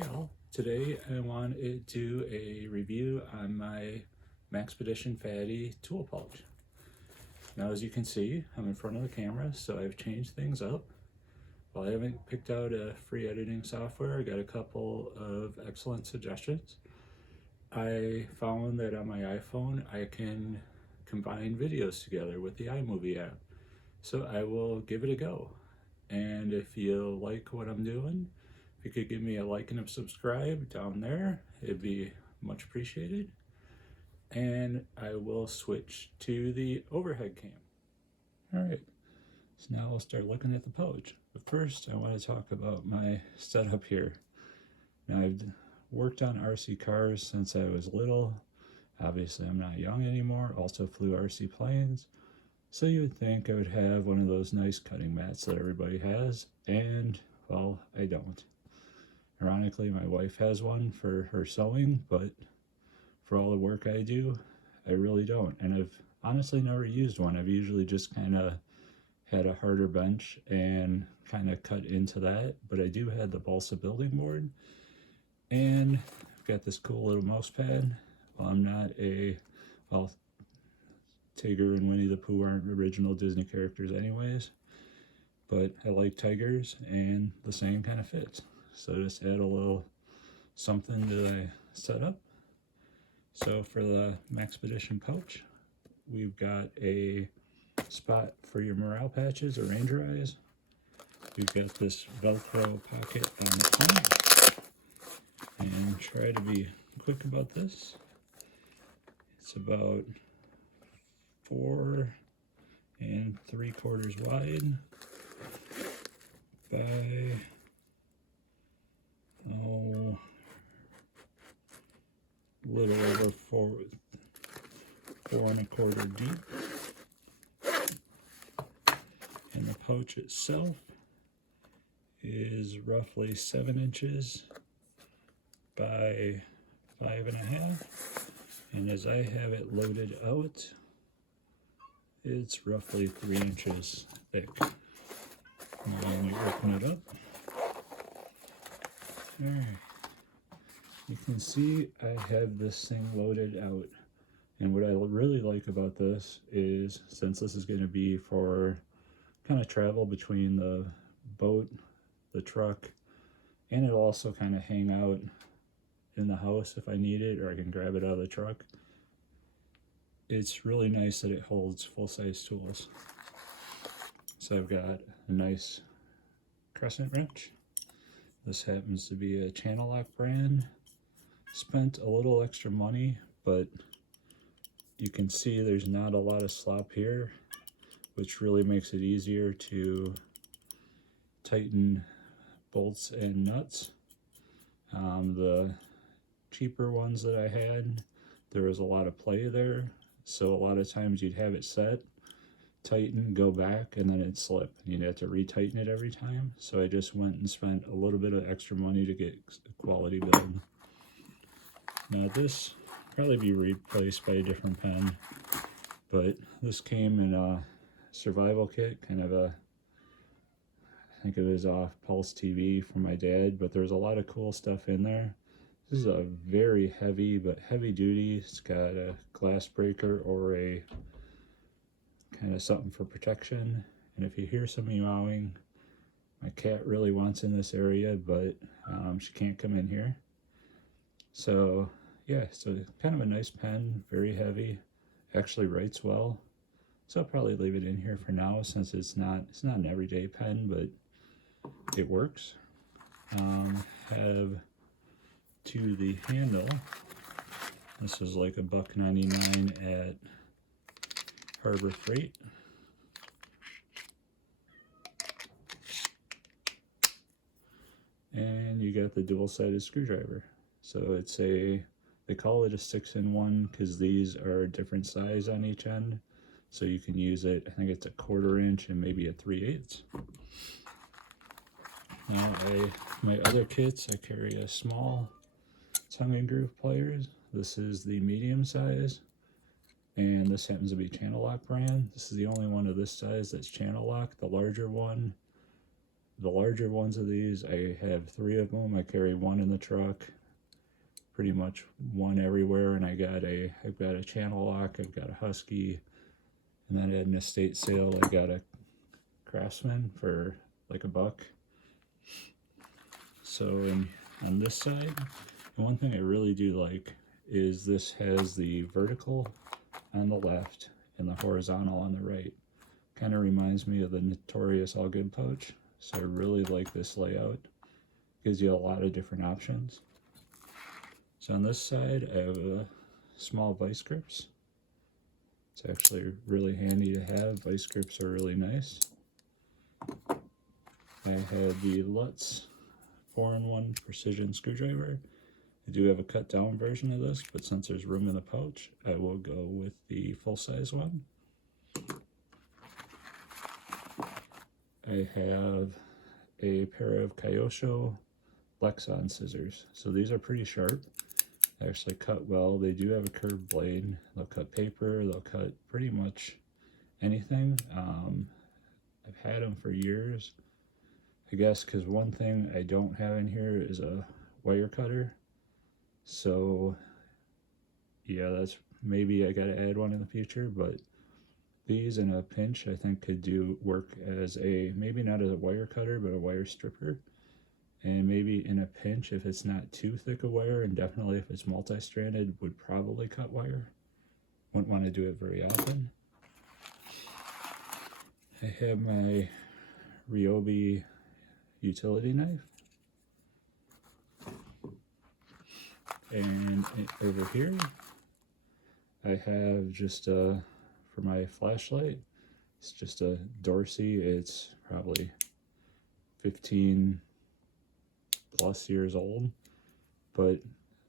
Hey all, today I want to do a review on my Maxpedition Fatty tool pouch. Now as you can see, I'm in front of the camera, so I've changed things up. While I haven't picked out a free editing software, I got a couple of excellent suggestions. I found that on my iPhone I can combine videos together with the iMovie app, so I will give it a go. And if you like what I'm doing, if you could give me a like and a subscribe down there, it'd be much appreciated. And I will switch to the overhead cam. All right, so now we'll start looking at the pouch. But first, I want to talk about my setup here. Now, I've worked on RC cars since I was little. Obviously, I'm not young anymore. Also flew RC planes. So you would think I would have one of those nice cutting mats that everybody has, and, well, I don't. Ironically, my wife has one for her sewing, but for all the work I do, I really don't. And I've honestly never used one. I've usually just kind of had a harder bench and kind of cut into that. But I do have the balsa building board, and I've got this cool little mouse pad. Well, I'm not well, Tigger and Winnie the Pooh aren't original Disney characters anyways, but I like tigers, and the same kind of fits. So just add a little something to the setup. So for the Maxpedition pouch, we've got a spot for your morale patches or ranger eyes. We've got this Velcro pocket on the front, and try to be quick about this. It's about 4 3/4 wide by a little over 4 1/4 deep. And the pouch itself is roughly 7 inches by 5.5, and as I have it loaded out, it's roughly 3 inches thick. And then we open it up. Alright, you can see I have this thing loaded out, and what I really like about this is, since this is going to be for kind of travel between the boat, the truck, and it'll also kind of hang out in the house if I need it, or I can grab it out of the truck. It's really nice that it holds full-size tools. So I've got a nice crescent wrench. This happens to be a Channel Lock brand. Spent a little extra money, but you can see there's not a lot of slop here, which really makes it easier to tighten bolts and nuts. The cheaper ones that I had, there was a lot of play there, so a lot of times you'd have it set, tighten, go back, and then it'd slip. You'd have to retighten it every time. So I just went and spent a little bit of extra money to get a quality build. Now this probably be replaced by a different pen, but this came in a survival kit, kind of a, I think it was off Pulse TV from my dad, but there's a lot of cool stuff in there. This is a very heavy, but heavy duty. It's got a glass breaker or a kind of something for protection. And if you hear some meowing, my cat really wants in this area, but she can't come in here. So yeah, so kind of a nice pen, very heavy, actually writes well. So I'll probably leave it in here for now, since it's not an everyday pen, but it works. Have to the handle. This is like $1.99 at Harbor Freight. And you got the dual-sided screwdriver. So it's they call it a 6-in-1 because these are different size on each end. So you can use it, I think it's a 1/4 inch and maybe a 3/8. Now my other kits, I carry a small tongue and groove pliers. This is the medium size, and this happens to be Channel Lock brand. This is the only one of this size that's Channel Lock. The larger one the larger ones of these, I have 3 of them. I carry 1 in the truck, pretty much 1 everywhere, and I've got a channel lock, I've got a Husky, and then at an estate sale I got a Craftsman for like $1. So on this side, the one thing I really do like is this has the vertical on the left and the horizontal on the right. Kind of reminds me of the notorious All Good pouch, so I really like this layout. Gives you a lot of different options. So on this side I have a small vice grips. It's actually really handy to have. Vice grips are really nice. I have the Lutz 4-in-1 precision screwdriver. I do have a cut down version of this, but since there's room in the pouch, I will go with the full size one. I have a pair of Kyosho Lexon scissors. So these are pretty sharp. They actually cut well. They do have a curved blade. They'll cut paper. They'll cut pretty much anything. I've had them for years, I guess, because one thing I don't have in here is a wire cutter. So yeah, that's maybe I gotta add one in the future, but these in a pinch I think could do work as a, maybe not as a wire cutter, but a wire stripper. And maybe in a pinch, if it's not too thick a wire, and definitely if it's multi-stranded, would probably cut wire. Wouldn't want to do it very often. I have my Ryobi utility knife. And over here, I have just for my flashlight, it's just a Dorsey. It's probably 15+ years old, but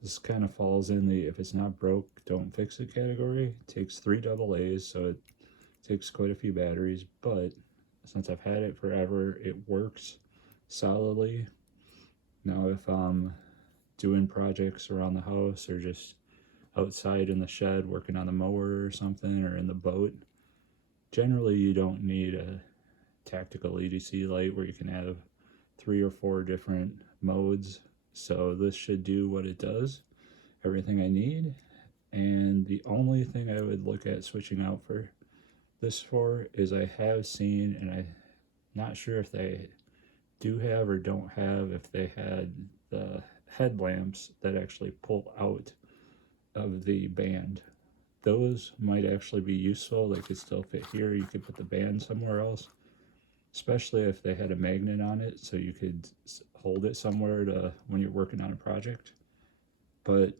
this kind of falls in the if it's not broke, don't fix it category. It takes 3 AA's, so it takes quite a few batteries, but since I've had it forever, it works solidly. Now if I'm doing projects around the house or just outside in the shed working on the mower or something, or in the boat, generally you don't need a tactical EDC light where you can have 3 or 4 different modes. So this should do what it does, everything I need. And the only thing I would look at switching out for this for is I have seen, and I'm not sure if they do have or don't have, if they had the headlamps that actually pull out of the band. Those might actually be useful. They could still fit here. You could put the band somewhere else, especially if they had a magnet on it so you could hold it somewhere to when you're working on a project. But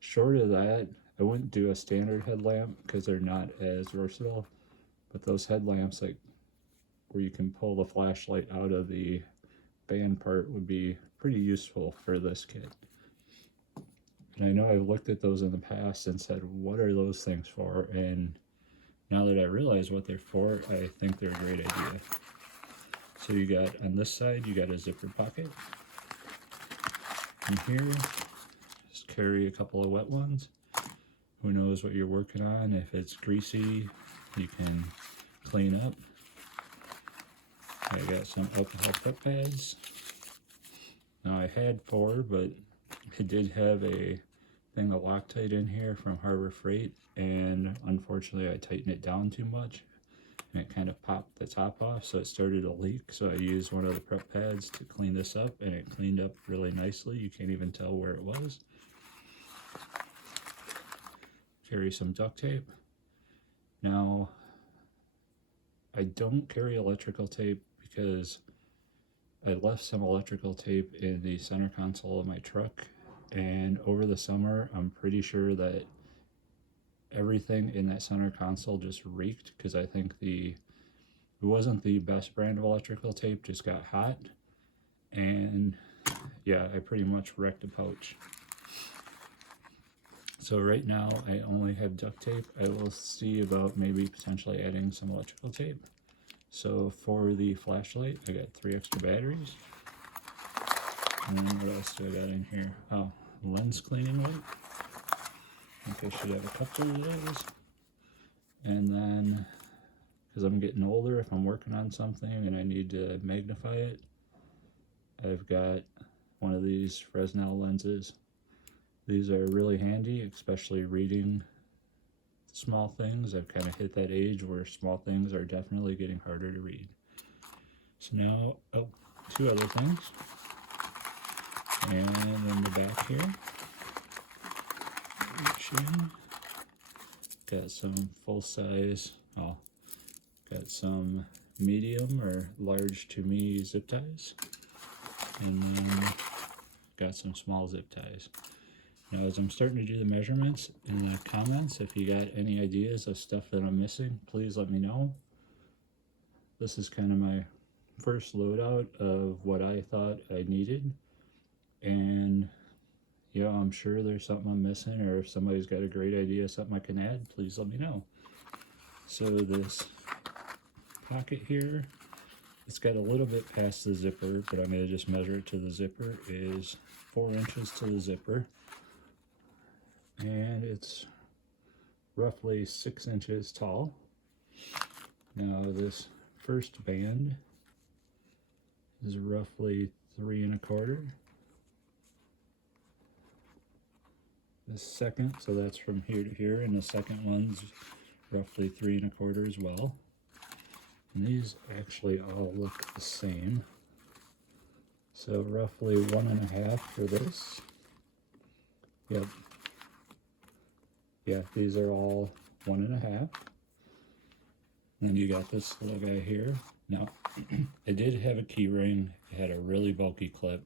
short of that, I wouldn't do a standard headlamp because they're not as versatile. But those headlamps, like where you can pull the flashlight out of the band part, would be pretty useful for this kit. And I know I've looked at those in the past and said, what are those things for? And now that I realize what they're for, I think they're a great idea. So you got, on this side, you got a zipper pocket. And here, just carry a couple of wet ones. Who knows what you're working on? If it's greasy, you can clean up. I got some alcohol prep pads. Now I had 4, but I did have a thing of Loctite in here from Harbor Freight, and unfortunately I tightened it down too much and it kind of popped the top off, so it started to leak. So I used one of the prep pads to clean this up, and it cleaned up really nicely. You can't even tell where it was. Carry some duct tape. Now I don't carry electrical tape because I left some electrical tape in the center console of my truck, and over the summer I'm pretty sure that everything in that center console just reeked, because I think it wasn't the best brand of electrical tape, just got hot, and yeah, I pretty much wrecked a pouch. So right now I only have duct tape. I will see about maybe potentially adding some electrical tape. So for the flashlight, I got 3 extra batteries. And then what else do I got in here? Oh, lens cleaning wipe. I think I should have a couple of those. And then, because I'm getting older, if I'm working on something and I need to magnify it, I've got one of these Fresnel lenses. These are really handy, especially reading small things. I've kind of hit that age where small things are definitely getting harder to read. So now, oh, two other things. And in the back here, got some full-size, got some medium or large to me zip ties, and then got some small zip ties. Now, as I'm starting to do the measurements in the comments, if you got any ideas of stuff that I'm missing, please let me know. This is kind of my first loadout of what I thought I needed, and yeah, I'm sure there's something I'm missing, or if somebody's got a great idea, something I can add, please let me know. So this pocket here, it's got a little bit past the zipper, but I'm going to just measure it to the zipper, is 4 inches to the zipper. And it's roughly 6 inches tall. Now this first band is roughly 3 1/4. The second, so that's from here to here, and the second one's roughly 3 1/4 as well. And these actually all look the same. So roughly 1 1/2 for this. Yep. Yeah, these are all 1 1/2. And you got this little guy here. Now, I did have a key ring. It had a really bulky clip.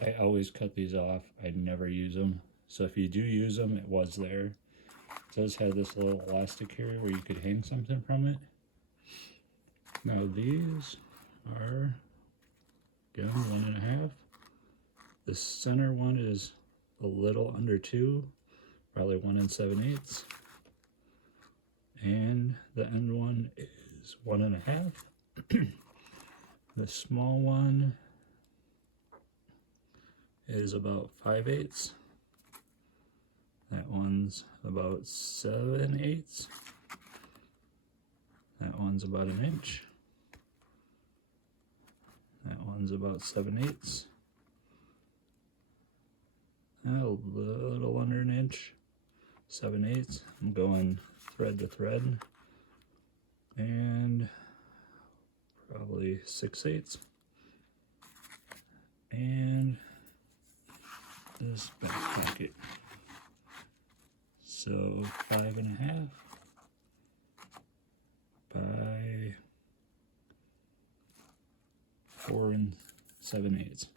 I always cut these off. I never use them. So if you do use them, it was there. It does have this little elastic here where you could hang something from it. Now these are, again, 1 1/2. The center one is a little under 2, probably 1 7/8. And the end one is 1 1/2. The small one is about 5/8. That one's about 7/8. That one's about 1 inch. That one's about 7/8. A little under 1 inch, 7/8. I'm going thread to thread, and probably 6/8. And this back pocket, so 5 1/2 by 4 7/8.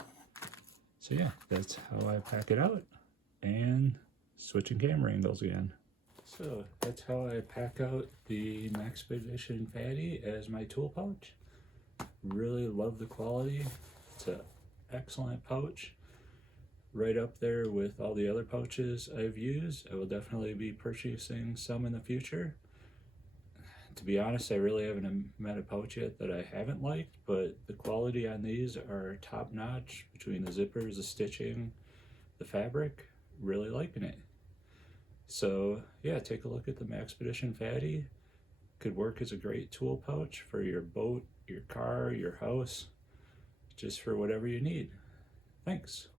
So yeah, that's how I pack it out. And switching camera angles again. So that's how I pack out the Maxpedition Fatty as my tool pouch. Really love the quality. It's an excellent pouch. Right up there with all the other pouches I've used. I will definitely be purchasing some in the future. To be honest, I really haven't met a pouch yet that I haven't liked, but the quality on these are top notch between the zippers, the stitching, the fabric. Really liking it. So yeah, take a look at the Maxpedition Fatty. Could work as a great tool pouch for your boat, your car, your house, just for whatever you need. Thanks.